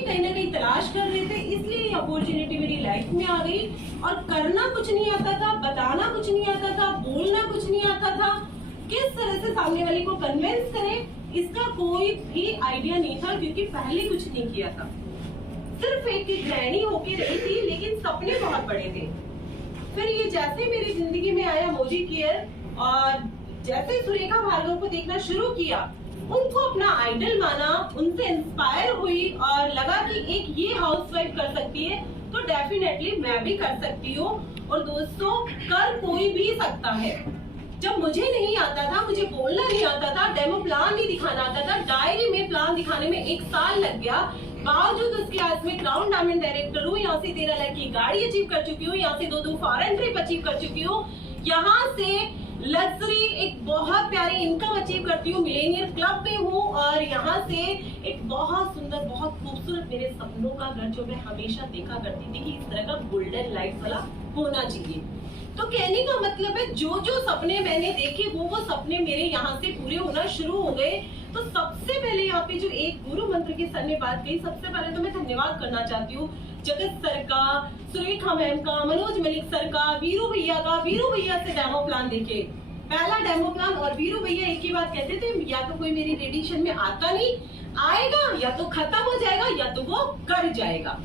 कहीं ना कहीं तलाश कर रहे थे, इसलिए ये अपॉर्चुनिटी मेरी लाइफ में आ गई। और करना कुछ नहीं आता था, बताना कुछ नहीं आता था, बोलना कुछ नहीं आता था, किस तरह से सामने वाले को कन्विंस करें इसका कोई भी आइडिया नहीं था, क्योंकि पहले कुछ नहीं किया था। सिर्फ एक गृहिणी होके रही थी, लेकिन सपने बहुत बड़े थे। फिर ये जैसे मेरी जिंदगी में आया मोजी केयर, और जैसे सुरेखा भार्गव को देखना शुरू किया, उनको अपना आइडल माना, उनसे इंस्पायर हुई और लगा कि एक ये हाउसवाइफ कर सकती है तो डेफिनेटली मैं भी कर सकती हूँ। और दोस्तों, कर कोई भी सकता है। जब मुझे नहीं आता था, मुझे बोलना नहीं आता था, डेमो प्लान नहीं दिखाना आता था, डायरी में प्लान दिखाने में 1 साल लग गया, बावजूद उसके आज में क्राउन डायमंड डायरेक्टर हूँ, यहाँ से 13 लाख की गाड़ी अचीव कर चुकी हूँ, यहाँ से 2 फॉरेन ट्रिप अचीव कर चुकी हूँ, यहाँ से लग्जरी एक बहुत प्यारी इनकम अचीव करती हूँ, मिलेनियर क्लब में हूँ, और यहाँ से एक बहुत सुंदर, बहुत खूबसूरत मेरे सपनों का घर जो मैं हमेशा देखा करती थी कि इस तरह का गोल्डन लाइट वाला होना चाहिए। तो कहने का मतलब है, जो जो सपने मैंने देखे वो सपने मेरे यहाँ से पूरे होना शुरू हो गए। तो सबसे पहले यहाँ पे जो एक गुरु मंत्र की सर ने बात कही, सबसे पहले तो मैं धन्यवाद करना चाहती हूँ जगत सर का, सुरेखा मैम का, मनोज मलिक सर का, वीरू भैया का। वीरू भैया से डेमो प्लान देखे, पहला डेमो प्लान, और वीरू भैया एक ही बात कहते थे, या तो कोई मेरी रेडिएशन में आता नहीं, आएगा या तो खत्म हो जाएगा या तो वो कर जाएगा।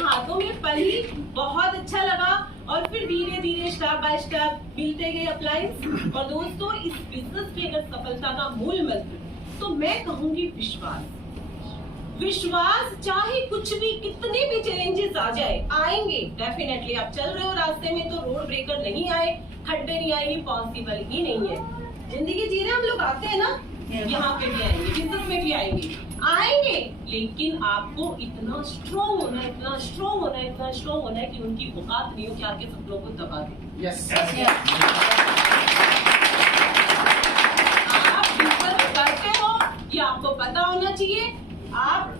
हाथों में पली, बहुत अच्छा लगा, और फिर धीरे धीरे स्टेप बाय स्टेप मिलते गए अप्लायंस। और दोस्तों, इस बिजनेस की अगर सफलता का मूल मंत्र तो मैं कहूंगी विश्वास। विश्वास, चाहे कुछ भी, कितने भी चैलेंजेस आ जाए, आएंगे डेफिनेटली। आप चल रहे हो रास्ते में तो रोड ब्रेकर नहीं आए, खड्डे नहीं आएंगे, पॉसिबल ही नहीं है। जिंदगी जी रहे हम लोग, आते हैं ना, यहाँ पे भी आएंगे, बिजनेस में भी आएंगे, लेकिन आपको इतना स्ट्रॉन्ग होना है, इतना स्ट्रॉन्ग होना है, इतना स्ट्रॉन्ग होना है कि उनकी औकात नहीं हो कि आपके सपनों को दबा दे। यस। आप बिजनेस करते हो, ये आपको पता होना चाहिए। आप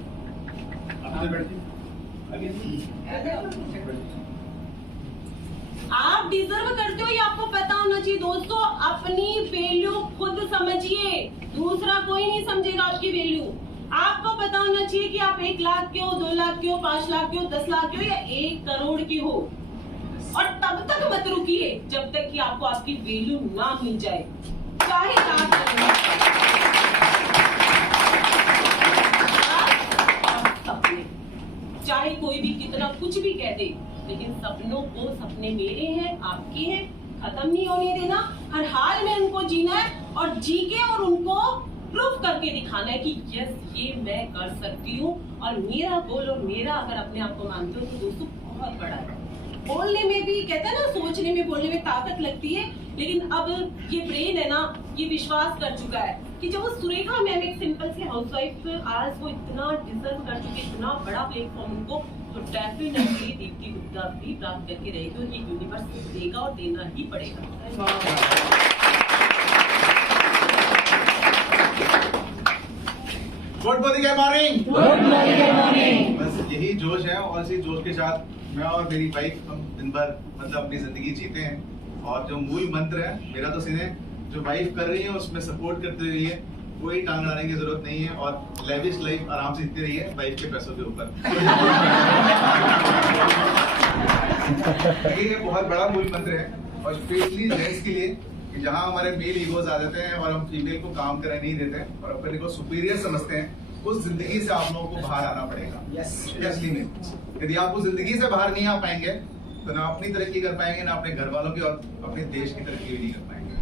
डिजर्व करते हो, ये आपको पता होना चाहिए। दोस्तों, अपनी वैल्यू खुद समझिए, दूसरा कोई नहीं समझेगा आपकी वैल्यू। आपको पता होना चाहिए कि आप 1 लाख के हो, 2 लाख के हो, 5 लाख के हो, 10 लाख के हो या 1 करोड़ की हो। और तब तक मत रुकिए जब तक कि आपको आपकी वैल्यू ना मिल जाए, चाहे चाहे कोई भी कितना कुछ भी कह दे, लेकिन सपनों को, सपने मेरे हैं, आपके हैं, खत्म नहीं होने देना। हर हाल में उनको जीना है, और जी के और उनको प्रूफ करके दिखाना है कि यस, ये मैं कर सकती हूँ। और मेरा गोल, और मेरा अगर अपने आप को मानते हो तो दोस्तों बहुत बड़ा है। बोलने में भी कहते हैं ना, सोचने में, बोलने में ताकत लगती है, लेकिन अब ये ब्रेन है ना, ये विश्वास कर चुका है कि जब वो सुरेखा मैम एक सिंपल सी हाउसवाइफ, आज वो इतना डिजर्व कर चुके, इतना बड़ा प्लेटफॉर्म उनको, तो डेफिनेटली दीप्ति गुप्ता भी प्राप्त करके रहेगी, और ये यूनिवर्स देगा और देना ही पड़ेगा। Good morning. बस यही जोश है, और इसी जोश के साथ मैं और मेरी वाइफ हम दिन भर मतलब अपनी जिंदगी जीते हैं। और जो मूल मंत्र है मेरा तो सीधे, जो वाइफ कर रही है उसमें सपोर्ट करते रहिए, कोई टांग अड़ाने की जरूरत नहीं है, और लेविश लाइफ आराम से जीते रहिए वाइफ के पैसों के ऊपर। ये बहुत बड़ा मूल मंत्र है, और स्पेशली जेंट्स के लिए, कि जहाँ हमारे मेल ईगोज आ जाते हैं और हम फीमेल को काम करने नहीं देते हैं और अपने को सुपीरियर समझते हैं, उस जिंदगी से आप लोगों को बाहर आना पड़ेगा। असली में यदि आप उस जिंदगी से बाहर नहीं आ पाएंगे तो ना अपनी तरक्की कर पाएंगे, ना अपने घर वालों की और अपने देश की तरक्की भी नहीं कर पाएंगे।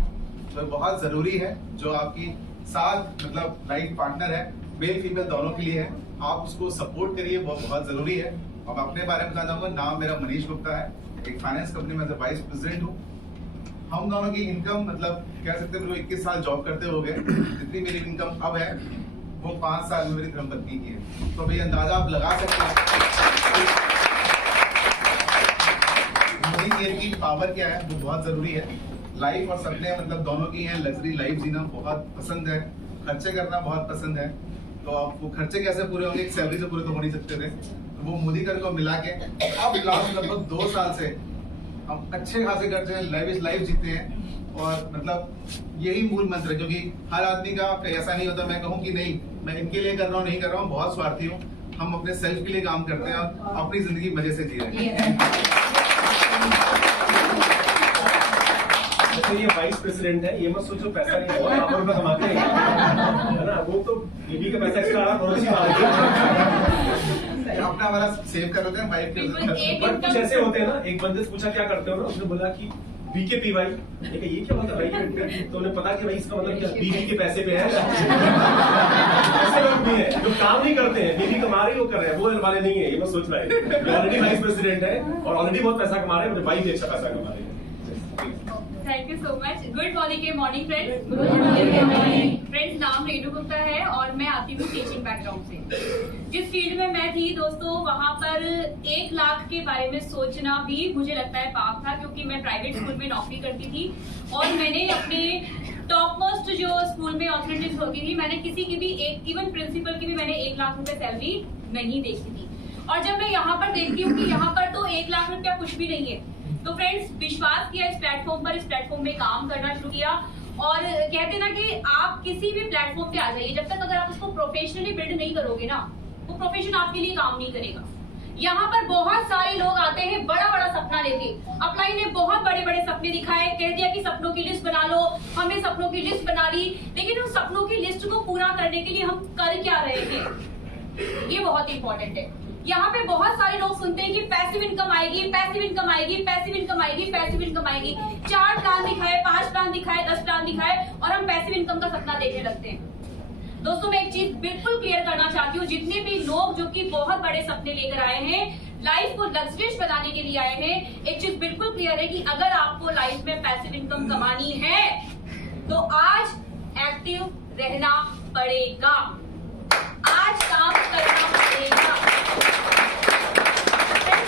तो बहुत जरूरी है, जो आपकी साथ मतलब लाइफ पार्टनर है, मेल फीमेल दोनों के लिए है, आप उसको सपोर्ट करिए, बहुत बहुत जरूरी है। अब अपने बारे में बता दूंगा, नाम मेरा मनीष गुप्ता है, एक फाइनेंस कंपनी में वाइस प्रेसिडेंट हूँ। हम दोनों की इनकम मतलब कह सकते हैं 21 साल जॉब करते हो गए, जितनी मेरी इनकम अब है वो 5 साल में मेरी धर्मपत्नी की है। तो भाई अंदाजा आप लगा सकते हैं मोदी केयर की पावर क्या है, वो बहुत जरूरी है। लाइफ और सपने मतलब दोनों की हैं, लग्जरी लाइफ जीना बहुत पसंद है, खर्चे करना बहुत पसंद है। तो अब वो खर्चे कैसे पूरे होंगे, एक सैलरी से पूरे तो हो नहीं सकते थे, तो वो मोदी कर को मिला के अब लास्ट लगभग 2 साल से हम अच्छे खासे करते हैं, लाइफ जीते हैं। और मतलब यही मूल मंत्र है, क्योंकि हर आदमी का ऐसा नहीं होता मैं कहूँ कि नहीं मैं इनके लिए कर रहा हूँ, नहीं कर रहा हूँ, बहुत स्वार्थी हूँ। हम अपने सेल्फ के लिए काम करते हैं और अपनी जिंदगी मजे से जी रहे हैं। तो ये वाइस प्रेसिडेंट है, ये मत सोचो पैसा नहीं बहुत लाखों रुपए कमाते हैं, है ना? वो तो बीबी का पैसा एक्स्ट्रा आ रहा, बहुत अच्छी बात है। अपना हमारा सेव कर लेते हैं, वाइफ के। बट कुछ ऐसे होते हैं ना, एक बंदे से पूछा क्या करते हो ना, उसने बोला कि BKPY। ये क्या मतलब भाई? तो उन्हें पता कि भाई इसका मतलब क्या, बीबी के पैसे पे है। ऐसे लोग भी हैं जो काम नहीं करते हैं, बीबी कमा रही वो कर रहे हैं, वो वाले नहीं है, ये मत सोच रहा है। ऑलरेडी वाइस प्रेसिडेंट है और ऑलरेडी बहुत पैसा कमा रहे हैं, वाइफ भी अच्छा पैसा कमा रहे हैं। Thank you so much. Good morning के मॉर्निंग फ्रेंड्स। फ्रेंड्स, नाम रेणु गुप्ता है और मैं आती हूँ टीचिंग बैकग्राउंड से। जिस फील्ड में मैं थी दोस्तों, वहाँ पर 1 लाख के बारे में सोचना भी मुझे लगता है पाप था, क्योंकि मैं प्राइवेट स्कूल में नौकरी करती थी और मैंने अपने टॉप मोस्ट जो स्कूल में ऑथोरिटीज होती थी, मैंने किसी की भी इवन प्रिंसिपल की भी मैंने 1 लाख रुपए सैलरी नहीं देखी थी। और जब मैं यहाँ पर देखती हूँ कि यहाँ पर तो 1 लाख रुपया कुछ भी नहीं है, तो फ्रेंड्स विश्वास किया इस प्लेटफॉर्म में काम करना शुरू किया। और कहते ना कि आप किसी भी प्लेटफॉर्म पे आ जाइए, जब तक अगर आप उसको प्रोफेशनली बिल्ड नहीं करोगे ना, वो प्रोफेशन आपके लिए काम नहीं करेगा। यहाँ पर बहुत सारे लोग आते हैं बड़ा बड़ा सपना लेके। अपलाइन ने बहुत बड़े बड़े सपने दिखाए, कह दिया कि सपनों की लिस्ट बना लो, हमने सपनों की लिस्ट बना ली, लेकिन उन सपनों की लिस्ट को पूरा करने के लिए हम कर क्या रहे थे, ये बहुत इंपॉर्टेंट है। यहाँ पे बहुत सारे लोग सुनते हैं कि पैसिव इनकम आएगी, पैसिव इनकम आएगी, पैसिव इनकम आएगी, पैसिव इनकम आएगी। 4 प्लान दिखाए, 5 प्लान दिखाए, 10 प्लान दिखाए और हम पैसिव इनकम का सपना देखने लगते हैं। दोस्तों, मैं एक चीज बिल्कुल क्लियर करना चाहती हूँ, जितने भी लोग जो कि बहुत बड़े सपने लेकर आए हैं, लाइफ को लग्जरियस बनाने के लिए आए हैं, एक चीज बिल्कुल क्लियर है कि अगर आपको लाइफ में पैसिव इनकम कमानी है तो आज एक्टिव रहना पड़ेगा, आज काम करना पड़ेगा।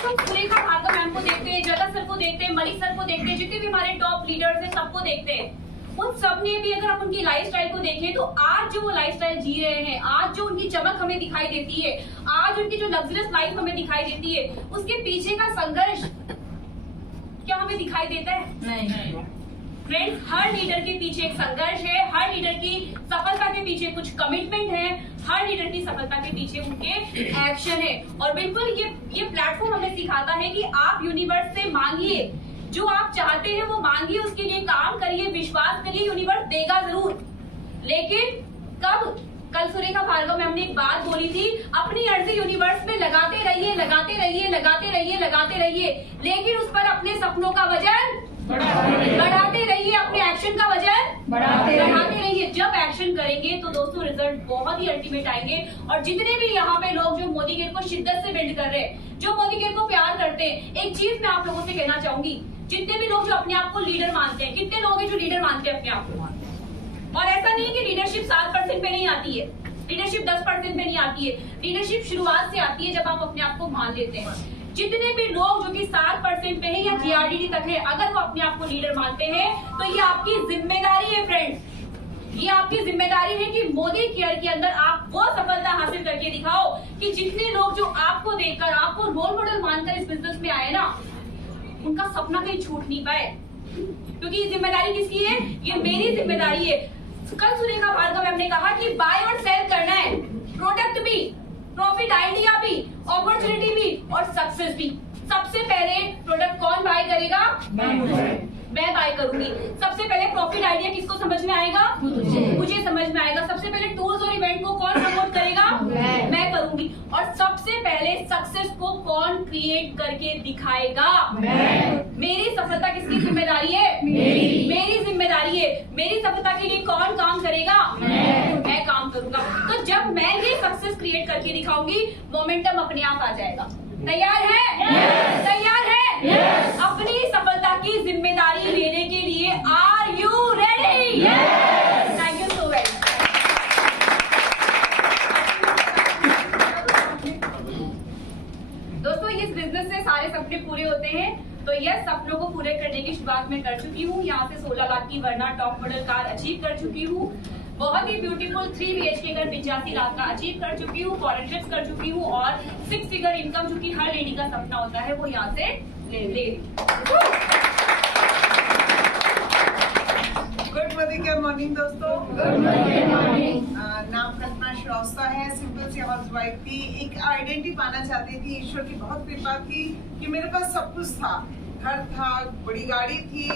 सुरेखा भार्गव मैम को देखते हैं, जगत सर को देखते हैं, मलिक सर को देखते हैं, जितने भी हमारे टॉप लीडर्स हैं सबको देखते हैं। उन सब ने भी अगर आप उनकी लाइफस्टाइल को देखें तो आज जो वो लाइफस्टाइल जी रहे हैं, आज जो उनकी चमक हमें दिखाई देती है, आज उनकी जो लग्जरियस लाइफ हमें दिखाई देती है, उसके पीछे का संघर्ष क्या हमें दिखाई देता है? नहीं। फ्रेंड्स, हर लीडर के पीछे एक संघर्ष है, हर लीडर की सफलता के पीछे कुछ कमिटमेंट है, हर लीडर की सफलता के पीछे उनके एक्शन है। और बिल्कुल ये प्लेटफॉर्म हमें सिखाता है कि आप यूनिवर्स से मांगिए, जो आप चाहते हैं वो मांगिए, उसके लिए काम करिए, विश्वास करिए, यूनिवर्स देगा जरूर। लेकिन कब? कल सुरेखा भार्गव मैम ने एक बात बोली थी, अपनी अर्जी यूनिवर्स में लगाते रहिए, लगाते रहिए, लगाते रहिए, लगाते रहिए, लेकिन उस पर अपने सपनों का वजन बढ़ाते रहिए, अपने एक्शन का वजन बढ़ाते रहिए। जब एक्शन करेंगे तो दोस्तों रिजल्ट बहुत ही अल्टीमेट आएंगे। और जितने भी यहाँ पे लोग जो मोदी केयर को शिद्दत से बिल्ड कर रहे हैं, जो मोदी केयर को प्यार करते हैं, एक चीज मैं आप लोगों से कहना चाहूंगी, जितने भी लोग जो अपने आप को लीडर मानते हैं, कितने लोग हैं जो लीडर मानते हैं अपने आप को? और ऐसा नहीं कि लीडरशिप 7% पे नहीं आती है, लीडरशिप 10% पे नहीं आती है, लीडरशिप शुरुआत से आती है जब आप अपने आप को मान लेते हैं। जितने भी लोग जो कि 7% पे है या GRDD तक है, अगर वो अपने आप को लीडर मानते हैं तो ये आपकी जिम्मेदारी है फ्रेंड्स, ये आपकी जिम्मेदारी है कि मोदी केयर के अंदर आप वो सफलता हासिल करके दिखाओ कि जितने लोग जो आपको देखकर, आपको रोल मॉडल मानकर इस बिजनेस में आए ना, उनका सपना कहीं छूट नहीं पाए। क्योंकि ये जिम्मेदारी किसकी है? ये मेरी जिम्मेदारी है। कल सुरेखा भार्गव मैम ने कहा कि बाय और सेल करना है, प्रोडक्ट भी, प्रॉफिट आइडिया भी, अपॉर्चुनिटी भी और सक्सेस भी। सबसे पहले प्रोडक्ट कौन बाय करेगा? मैं बाय करूंगी। सबसे पहले प्रॉफिट आइडिया किसको समझ में आएगा? मुझे समझ में आएगा। सबसे पहले टूल्स और इवेंट को कौन प्रमोट करेगा? मैं करूंगी। और सबसे पहले सक्सेस को कौन क्रिएट करके दिखाएगा? मेरी सफलता किसकी जिम्मेदारी है? मेरी जिम्मेदारी है। मेरी सफलता के लिए कौन काम करेगा? मैं काम करूंगा। तो जब मैं ये सक्सेस क्रिएट करके दिखाऊंगी, मोमेंटम अपने आप आ जाएगा। तैयार है? तैयार है? अपनी सफलता की जिम्मेदारी लेने के लिए are you ready? Thank you so very. दोस्तों, इस बिजनेस से सारे सपने पूरे होते हैं। तो यस, सपनों को पूरे करने की शुरुआत मैं कर चुकी हूँ। यहाँ से 16 लाख की वर्ना टॉप मॉडल कार अचीव कर चुकी हूँ। बहुत ही ब्यूटीफुल 3 BHK घर 85 लाख का अचीव कर चुकी हूँ। फॉरेन ट्रिप्स कर चुकी हूँ और 6 फिगर इनकम जो कि हर लेडी का सपना होता है वो यहाँ से ले मोदी केयर मॉर्निंग दोस्तों। नाम कल्पना श्रीवास्तव है, सिंपल सी हाउसवाइफ थी। एक आइडेंटिटी पाना चाहती थी, ईश्वर की बहुत कृपा थी कि मेरे पास सब कुछ था, घर था, बड़ी गाड़ी थी,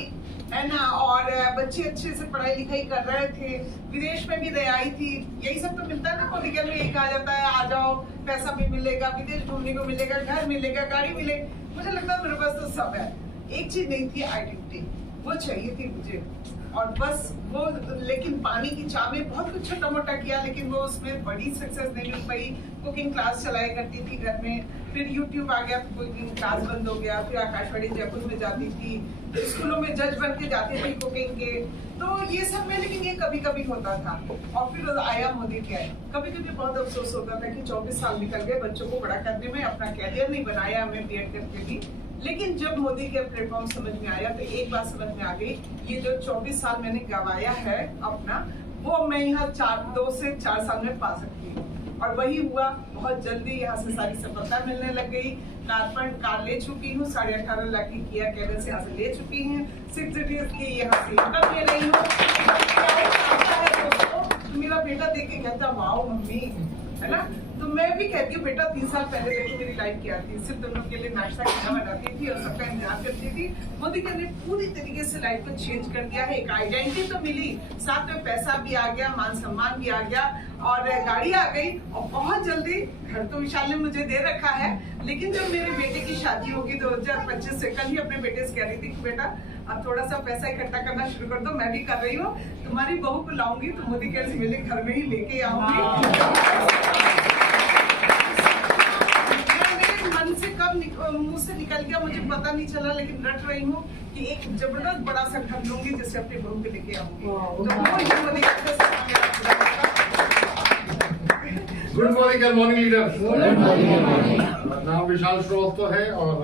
है ना, और बच्चे अच्छे से पढ़ाई लिखाई कर रहे थे, विदेश में भी रह आई थी। यही सब तो मिलता है ना मोदी केयर में, एक आ जाता है आ जाओ, पैसा भी मिलेगा, विदेश घूमने को मिलेगा, घर मिलेगा, गाड़ी मिलेगी। मुझे लगता है मेरे पास तो सब है, एक चीज नहीं थी, आइडेंटिटी, वो चाहिए थी मुझे। और बस वो, लेकिन पानी की चाह में बहुत कुछ छोटा मोटा किया, लेकिन वो उसमें बड़ी सक्सेस नहीं मिल पाई। कुकिंग क्लास चलाया करती थी घर में, फिर यूट्यूब आ गया, कुकिंग क्लास बंद हो गया, फिर आकाशवाणी जयपुर में जाती थी, स्कूलों में जज बन के जाती थी कुकिंग के, तो ये सब में, लेकिन ये कभी कभी होता था। और फिर आया मोदी केयर। कभी कभी बहुत अफसोस होता था कि 24 साल निकल गए बच्चों को बड़ा करने में, अपना कैरियर नहीं बनाया हमें बीएड करके भी। लेकिन जब मोदी के प्लेटफॉर्म समझ में आया तो एक बात समझ में आ गई, ये जो 24 साल मैंने गवाया है अपना, वो मैं यहाँ 2 से 4 साल में पा सकती हूँ। और वही हुआ, बहुत जल्दी यहाँ से सारी सफलता मिलने लग गई। कार ले चुकी हूँ, 18.5 लाख की किया कैरियर से यहाँ से ले चुकी हूँ, 6 सीरीज की यहाँ से इनकम ले रही हूँ। मेरा बेटा देख के कहता वाओ मम्मी, है ना, तो मैं भी कहती हूँ बेटा 3 साल पहले देखो मेरी लाइफ क्या थी, सिर्फ तुम लोग के लिए नाश्ता खाना बनाती थी और सबका इंतजार करती थी। मोदी ने पूरी तरीके से लाइफ को चेंज कर दिया है। एक आइडेंटिटी तो मिली, साथ में पैसा भी आ गया, मान सम्मान भी आ गया, और गाड़ी आ गई, और बहुत जल्दी घर तो विशाल ने मुझे दे रखा है। लेकिन जब मेरे बेटे की शादी होगी 2025 से, कल ही अपने बेटे से कह रही थी कि बेटा अब थोड़ा सा पैसा इकट्ठा करना शुरू कर दो, मैं भी कर रही हूँ, तुम्हारी बहू को लाऊंगी तो मोदी केयर से मेरे घर में ही लेके आऊंगी। मन से कब मुंह से निकल गया मुझे पता नहीं चला, लेकिन रट रही हूँ कि एक जबरदस्त बड़ा सा घर लूंगी जिससे अपनी बहू को लेके आऊंगी। तो मोदी केयर से good morning care morning leader. नाम विशाल श्रीवास्तव है और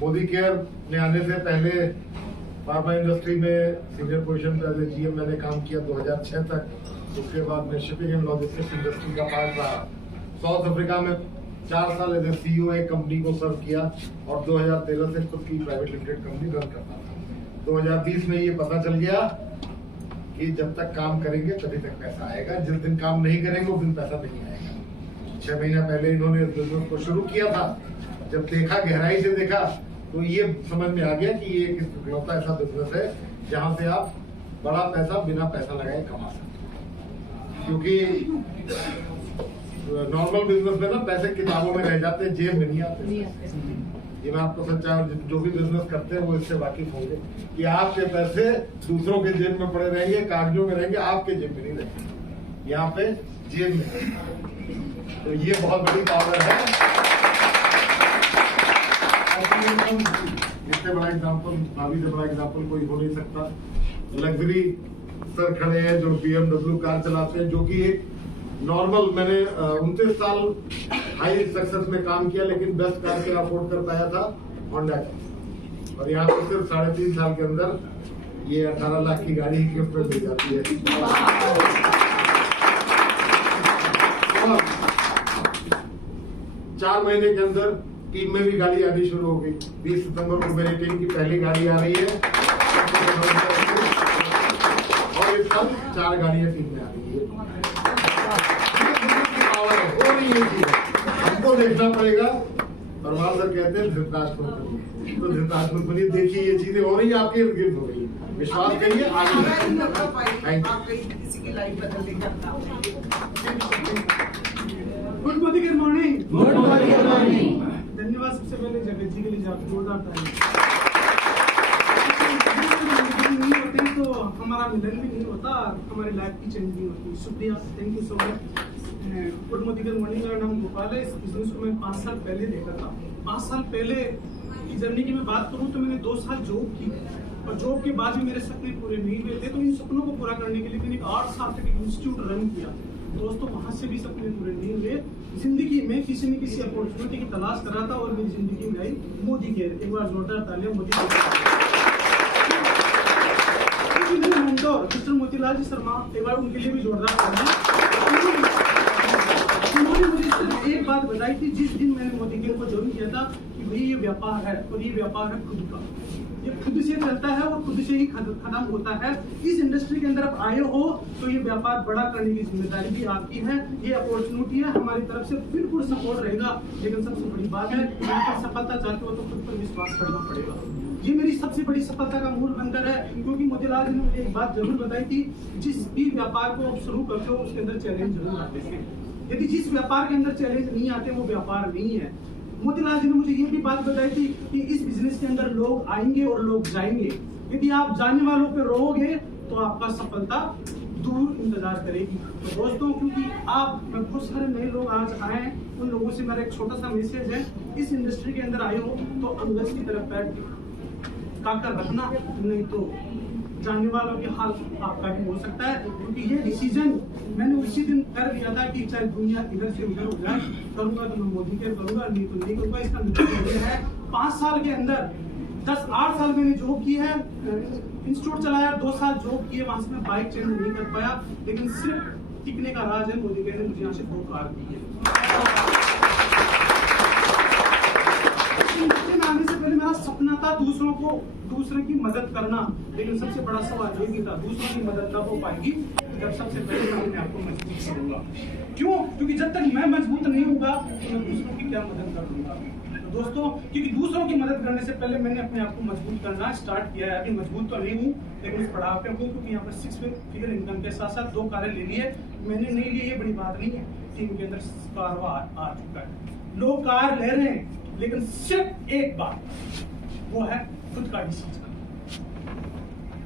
मोदी केयर में आने से पहले फार्मा इंडस्ट्री में सीनियर पोजीशन पर एज जीएम मैंने काम किया 2006 तक। उसके बाद मैं शिपिंग एंड लॉजिस्टिक्स इंडस्ट्री का पार्ट रहा। साउथ अफ्रीका में 4 साल एज सीईओ एक कंपनी को सर्व किया और 2013 से खुद की प्राइवेट लिमिटेड कंपनी रन करता था। 2020 में ये पता चल गया कि जब तक काम करेंगे तभी तक पैसा आएगा, जिस दिन काम नहीं करेंगे उस दिन पैसा नहीं आएगा। 6 महीना पहले इन्होंने इस बिजनेस को शुरू किया था। जब देखा, गहराई से देखा, तो ये समझ में आ गया कि ये एक इकलौता ऐसा बिजनेस है जहां से आप बड़ा पैसा बिना पैसा लगाए कमा सकते हैं। क्योंकि नॉर्मल बिजनेस में ना पैसे किताबों में रह जाते हैं, जेब में नहीं आते। ये मैं आपको सच्चाई, जो भी बिजनेस करते हैं वो इससे वाकिफ होंगे कि आपके पैसे दूसरों के जेब में पड़े रहेंगे, कागजों में रहेंगे, आपके जेब में नहीं रहेंगे, यहाँ पे जेब में। तो ये बहुत बड़ी पावर है। इससे बड़ा एग्जाम्पल, भाभी से बड़ा एग्जाम्पल कोई हो नहीं सकता। लग्जरी सर खड़े हैं जो BMW कार चलाते हैं, जो कि एक नॉर्मल, मैंने 29 साल हाई सक्सेस में काम किया, लेकिन बेस्ट कार के अफोर्ड कर पाया था होंडा का। और यहाँ पर सिर्फ 3.5 साल के अंदर ये 18 लाख की गाड़ी गिफ्ट में मिल जाती है। 4 महीने के अंदर टीम में भी गाड़ी आनी शुरू हो गई। 20 सितंबर को मेरी टीम की पहली गाड़ी आ रही है और इस साल 4 गाड़ियां टीम में आ रही है। हमको देखना पड़ेगा। परमार सर कहते हैं धृतराष्ट्र बनिए, तो धृतराष्ट्र बनिए। देखिए ये चीजें हो रही है, आपके इर्द गिर्द हो रही है, विश्वास करिए, आगे किसी की लाइफ बदल देगा। Good Modi good morning. Good morning. धन्यवाद सबसे पहले जगत जी के लिए, जोरदार ताली। नहीं होते तो हमारा मिलन भी नहीं होता, हमारी लाइफ की चेंज नहीं होती। शुक्रिया, thank you so much. Good Modi good morning का नाम गोपाल है। इस बिजनेस को मैं 5 साल पहले देखा था। 5 साल पहले की जर्नी की मैं बात करूं तो मैंने 2 साल जॉब की, और जॉब के बाद भी मेरे सपने पूरे नहीं हुए थे। तो इन सपनों को पूरा करने के लिए मैंने 8 साल तक एक इंस्टीट्यूट रन किया। दोस्तों, वहां से भी सपने पूरे नहीं हुए। जिंदगी में किसी न किसी अपॉर्चुनिटी की तलाश कर रहा था और मेरी जिंदगी में आई मोदी केयर। एक बार जोरदार तालियां मोदी केयर। मेरे मेंटोर मिस्टर मोतीलाल जी शर्मा, एक बार उनके लिए भी जोरदार तालियां। उन्होंने मुझे सिर्फ एक बात बताई थी जिस दिन मैंने मोदी केयर को ज्वाइन किया था कि भाई ये व्यापार है और ये व्यापार है खुद का। ये खुद से चलता है और खुद से ही खत्म होता है। इस इंडस्ट्री के अंदर आप आए हो तो ये व्यापार बड़ा करने की जिम्मेदारी भी आपकी है। ये अपॉर्चुनिटी है, हमारी तरफ से बिल्कुल सपोर्ट रहेगा। लेकिन सबसे बड़ी बात है, यहाँ पर सफलता चाहते हो तो खुद पर विश्वास करना पड़ेगा। ये मेरी सबसे बड़ी सफलता का मूल मंत्र है, क्योंकि मोतीलाल जी ने मुझे एक बात जरूर बताई थी, जिस भी व्यापार को आप शुरू करते हो उसके अंदर चैलेंज जरूर आते हैं। यदि जिस व्यापार के अंदर चैलेंज नहीं आते वो व्यापार नहीं है। मोतीलाल जी ने मुझे ये भी बात बताई थी कि इस बिजनेस के अंदर लोग आएंगे और लोग जाएंगे। यदि आप जाने वालों पे रहोगे तो आपका सफलता दूर इंतजार करेगी। तो दोस्तों, क्योंकि आप बहुत सारे नए लोग आज आए हैं, उन लोगों से मेरा एक छोटा सा मैसेज है, इस इंडस्ट्री के अंदर आए हो तो अंगस की तरफ बैठ काकर रखना, नहीं तो जाने वालों के हाल आपका भी हो सकता है। क्योंकि ये डिसीजन मैंने उसी दिन कर दिया था कि चाहे दुनिया इधर से उधर हो जाए, करूंगा तो मैं मोदी केयर करूंगा, नहीं तो नहीं करूंगा। इसका मतलब ये है 5 साल के अंदर 8 साल मैंने जॉब की है, इंस्टीट्यूट चलाया, 2 साल जॉब किए, वहां से मैं बाइक चेंज नहीं कर पाया। लेकिन सिर्फ टिकने का राज है, मोदी केयर ने मुझे यहाँ से 2 कार दी है। आने से पहले मेरा सपना था दूसरों की मदद करना, लेकिन सबसे बड़ा सवाल ये भी था, दूसरों की मदद तब हो पाएगी जब सबसे पहले मैं अपने आप को मजबूत करूंगा। क्यों? क्योंकि जब तक मैं मजबूत नहीं होगा तो मैं दूसरों की क्या मदद कर दूंगा। तो दोस्तों, क्योंकि दूसरों की मदद करने से पहले मैंने अपने आप को मजबूत करना स्टार्ट किया है। अभी मजबूत तो नहीं हूँ, लेकिन उस पड़ाव पे हूँ, क्योंकि यहाँ पर 6 फिगर इनकम के साथ साथ 2 कारें ले ली है। मैंने नहीं ली, ये बड़ी बात नहीं है। टीम के अंदर कारवा आ चुका है, लोग कार ले रहे हैं, लेकिन सिर्फ एक बात, वो है खुद का डिसीजन।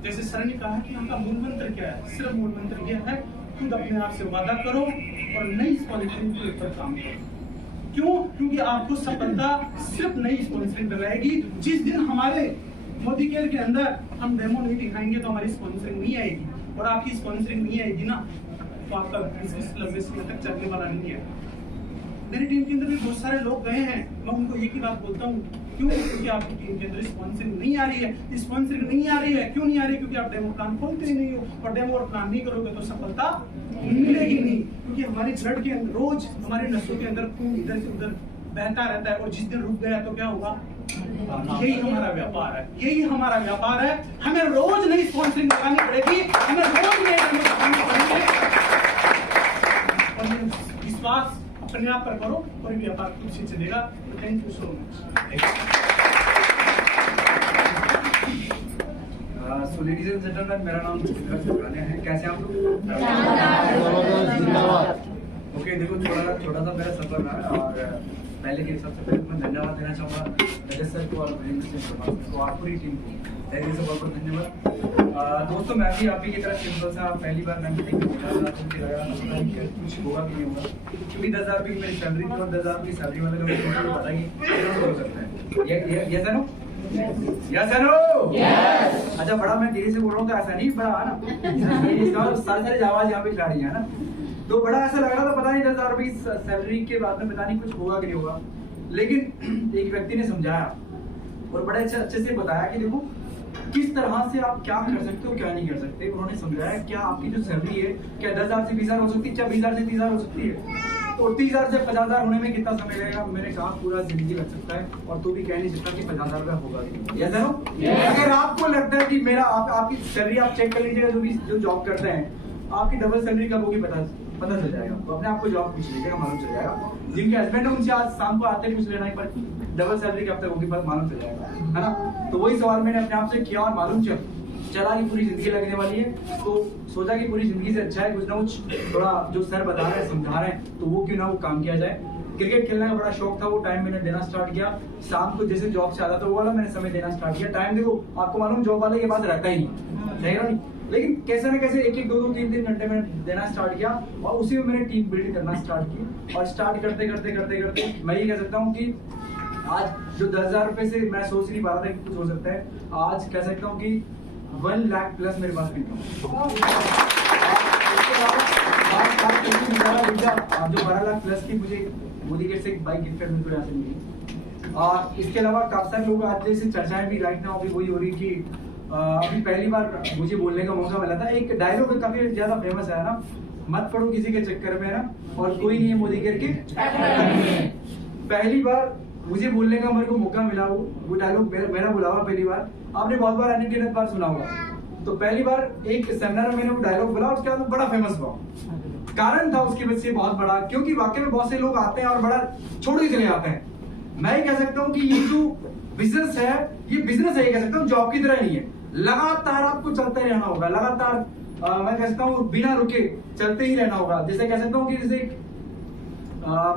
जैसे सर ने कहा कि उनका मूल मंत्र क्या है, सिर्फ मूल मंत्र यह है, खुद अपने आप से वादा करो और नई स्पॉन्सरिंग के ऊपर काम करो। क्यों? क्योंकि आपको सफलता सिर्फ नई स्पॉन्सरिंग रहेगी। जिस दिन हमारे मोदी केयर के अंदर हम डेमो नहीं दिखाएंगे तो हमारी स्पॉन्सरिंग नहीं आएगी, और आपकी स्पॉन्सरिंग नहीं आएगी ना तो आपका बिजनेस लंबे समय तक चलने वाला नहीं है। मेरी टीम के अंदर भी बहुत सारे लोग गए हैं, मैं उनको एक ही बात बोलता हूँ, क्यों? क्योंकि आपकी टीम के अंदर स्पॉन्सरिंग नहीं आ रही है। स्पॉन्सरिंग नहीं आ रही है, क्यों नहीं आ रही? क्योंकि आप डेमो प्लान खोलते ही नहीं हो, और डेमो और प्लान नहीं करोगे तो सफलता मिलेगी नहीं। क्योंकि हमारी ब्लड के अंदर रोज हमारे नसों के अंदर खून इधर से उधर बहता रहता है, और जिस दिन रुक गया तो क्या होगा? यही हमारा व्यापार है, यही हमारा व्यापार है। हमें रोज नई स्पॉन्सरिंग लगानी पड़ेगी, हमें रोज नए डेमो लगाने पड़ेंगे, और विश्वास अपने आप पर करो और व्यापार खुद से चलेगा। Thank you so much. So ladies and gentleman, मेरा नाम चंद्रकांत है। कैसे आप लोग? ओके, देखो छोटा सा मेरा सफर रहा, और पहले के सबसे पहले मैं धन्यवाद देना चाहूँगा रजत सर को और और पूरी टीम को, पहले से बहुत बहुत धन्यवाद। दोस्तों, मैं भी आप ही की तरह सिंपल सा पहली बार मैं मीटिंग कुछ होगा कि नहीं होगा, क्योंकि 10,000 रुपये की मेरी सैलरी थी, और 10,000 रुपये की सैलरी वाले लोग बताइए हो सकता है। ये सर अच्छा, बड़ा मैं धीरे से बोल रहा हूँ तो ऐसा नहीं बड़ा है ना, सारी आवाज यहाँ पे जा रही है ना, तो बड़ा ऐसा लग रहा था, पता नहीं 10,000 रुपये सैलरी के बाद में पता नहीं कुछ होगा कि नहीं होगा। लेकिन एक व्यक्ति ने समझाया और बड़े अच्छे से बताया कि देखो किस तरह से आप क्या कर सकते हो, क्या नहीं कर सकते। उन्होंने समझाया क्या आपकी जो सैलरी है क्या 10,000 से 20,000 हो सकती है, क्या 20,000 से 30,000 हो सकती है, तो 30,000 से 50,000 होने में कितना समय लगेगा। मैंने कहा पूरा जिंदगी लग सकता है, और तो भी कह नहीं सकता कि 50,000 रुपया होगा। अगर आपको लगता है कि मेरा आपकी सैलरी आप चेक कर लीजिएगा, जो जॉब करते हैं आपकी डबल सैलरी कब होगी पता चल जाएगा। तो अपने आपको जॉब पूछ लीजिएगा, मालूम चल जाएगा। जिनके हस्बैंड है उनसे आज शाम को आते पूछ लेना, एक बार डबल सैलरी कब तक होगी, मालूम चल जाएगा, है ना। तो वही सवाल मैंने अपने आप से किया और मालूम चला कि पूरी जिंदगी लगने वाली है। तो सोचा कि पूरी जिंदगी से अच्छा है कुछ ना कुछ थोड़ा जो सर बता रहे हैं समझा रहे हैं, तो वो क्यों ना वो काम किया जाए। क्रिकेट खेलने का बड़ा शौक था, वो टाइम मैंने देना स्टार्ट किया। शाम को जैसे जॉब से आता था वो वाला मैंने समय देना स्टार्ट किया। टाइम देखो आपको मालूम जॉब वाले के पास रहता ही नहीं, लेकिन कैसे ना कैसे 1-1, 2-2, 3-3 घंटे मैंने देना स्टार्ट किया, और उसी में मैंने टीम बिल्ड करना स्टार्ट की। और स्टार्ट करते करते मैं ये कह सकता हूँ कि आज जो 10,000 रुपए से मैं सोच नहीं पा रहा था कि कुछ हो सकता है, आज कह सकता हूँ कि 1 लाख प्लस मेरे पास इनकम। जो 12 लाख प्लस की मुझे मोदी केयर से एक बाइक गिफ्ट मुझे यहाँ से मिली। और इसके अलावा काफी सारे लोग आज जैसे चर्चाएं भी राइट नाउ अभी वही हो रही कि अभी पहली बार मुझे बोलने का मौका मिला था। एक डायलॉग काफी ज्यादा फेमस है ना, मत पड़ो किसी के चक्कर में ना, और कोई नहीं है मोदी केयर के। पहली बार मुझे बोलने का मेरे को मौका मिला, वो डायलॉग मेरा बोला हुआ पहली बार। आपने बहुत बार अनगिनत बार सुना होगा, तो पहली बार एक सेमिनार में मैंने वो डायलॉग बोला, उसके बाद बड़ा फेमस हुआ। कारण था उसके वजह से बहुत बड़ा, क्योंकि वाकई में बहुत से लोग आते हैं और बड़ा छोड़ के चले जाते हैं। मैं ये कह सकता हूँ कि ये जो बिजनेस है, ये बिजनेस है, ये कह सकता हूँ जॉब की तरह नहीं है। लगातार आपको चलते रहना होगा, लगातार मैं कहता हूँ बिना रुके चलते ही रहना होगा। जैसे कह सकता हूँ कि जैसे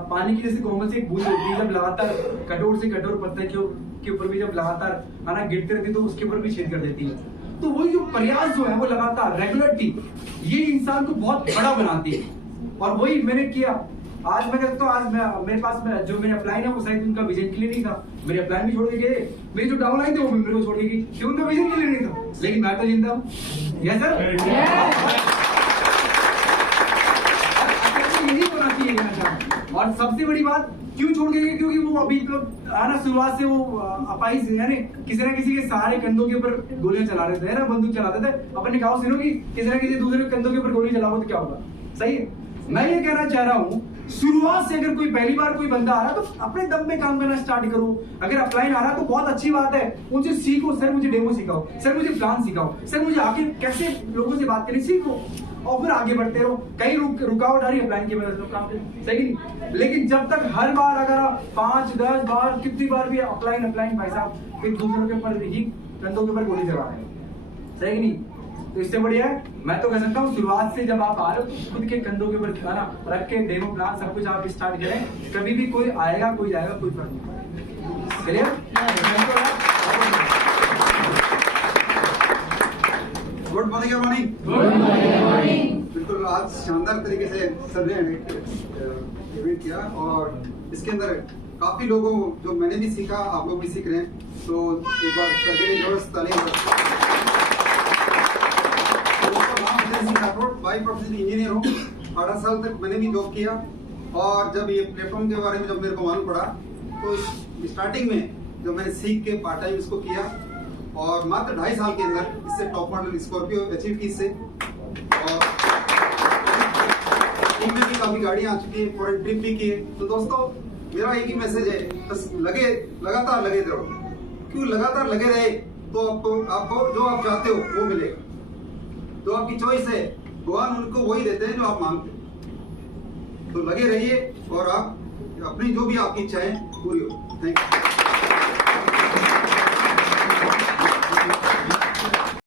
पानी की जैसे कोमल से एक बूंद होती है, जब लगातार कठोर से कठोर पत्थर के ऊपर भी जब लगातार है गिरते रहती है, तो उसके ऊपर भी छेद कर देती है। तो वही जो प्रयास जो है वो लगातार रेगुलरिटी, ये इंसान को बहुत बड़ा बनाती है। और वही मैंने किया। आज मैं कहता हूँ, आज मेरे पास जो मेरे अपलाइन है वो शायद उनका विजन के लिए नहीं था, मेरे अपलाइन भी छोड़ के गए, मेरी जो डाउन लाइन थे वो भी मेरे को छोड़ के गई, क्यों उनका विजन के लिए नहीं था, लेकिन मैं तो जिंदा हूँ। यस सर, यही होना चाहिए। और सबसे बड़ी बात क्यों छोड़ गए, क्योंकि वो अभी तो ना शुरुआत से वो अपाइज यानी किसी ना किसी के सहारे कंधों के ऊपर गोलियां चला रहे थे ना, बंदूक चलाते थे। अपने गाँव सुनो कि किसी ना किसी दूसरे कंधों के ऊपर गोली चलाओ तो क्या होगा, सही है। मैं ये कहना चाह रहा हूँ, शुरुआत से अगर कोई पहली बार कोई बंदा आ रहा है तो अपने दम पे काम करना स्टार्ट करो। अगर अपलाइन आ रहा है तो बहुत अच्छी बात है, उनसे सीखो। सर मुझे डेमो सिखाओ, सर मुझे प्लान सिखाओ, सर मुझे आगे कैसे लोगों से बात करनी सीखो, और फिर आगे बढ़ते रहो। कहीं रुकावट आ रही है अपलाइन की वजह से काम करते, सही नहीं। लेकिन जब तक हर बार अगर आप 5-10 बार कितनी बार भी अपलाइन भाई साहब एक दूसरों के ऊपर ही कंधों के ऊपर गोली चला रहे हैं, सही नहीं। तो इससे बढ़िया है, मैं तो कह सकता हूँ शुरुआत से जब आप आ रहे हो तो खुद के कंधों के ऊपर खाना रख के डेमो प्लान सब कुछ आप स्टार्ट करें। कभी भी कोई आएगा कोई जाएगा, कोई फर्क नहीं पड़ेगा। Good morning. Good morning. बिल्कुल आज शानदार तरीके से सर ने इवेंट किया, और इसके अंदर काफी लोगों जो मैंने भी सीखा, आप लोग भी सीख रहे हैं, तो एक बार करके जबरदस्त तालीम। बाई प्रोफेशन इंजीनियर हूँ, 18 साल तक मैंने भी जॉब किया, और जब ये प्लेटफॉर्म के बारे में जब मेरे को मालूम पड़ा तो स्टार्टिंग में जब मैंने सीख के पार्ट टाइम इसको किया, और मात्र 2.5 साल के अंदर इससे टॉप मॉडल स्कॉर्पियो अचीव की इससे, और टीम में भी काफी गाड़ियां आ चुकी है, फॉरेन ट्रिप भी किए। तो दोस्तों मेरा एक ही मैसेज है, बस लगातार लगे रहो। क्यों लगातार लगे रहे तो आपको जो आप चाहते हो वो मिलेगा, जो आपकी चॉइस है भगवान उनको वही देते हैं जो आप मांगते हैं। तो लगे रहिए और आप अपनी जो भी आपकी इच्छाएं पूरी हो। Thank you.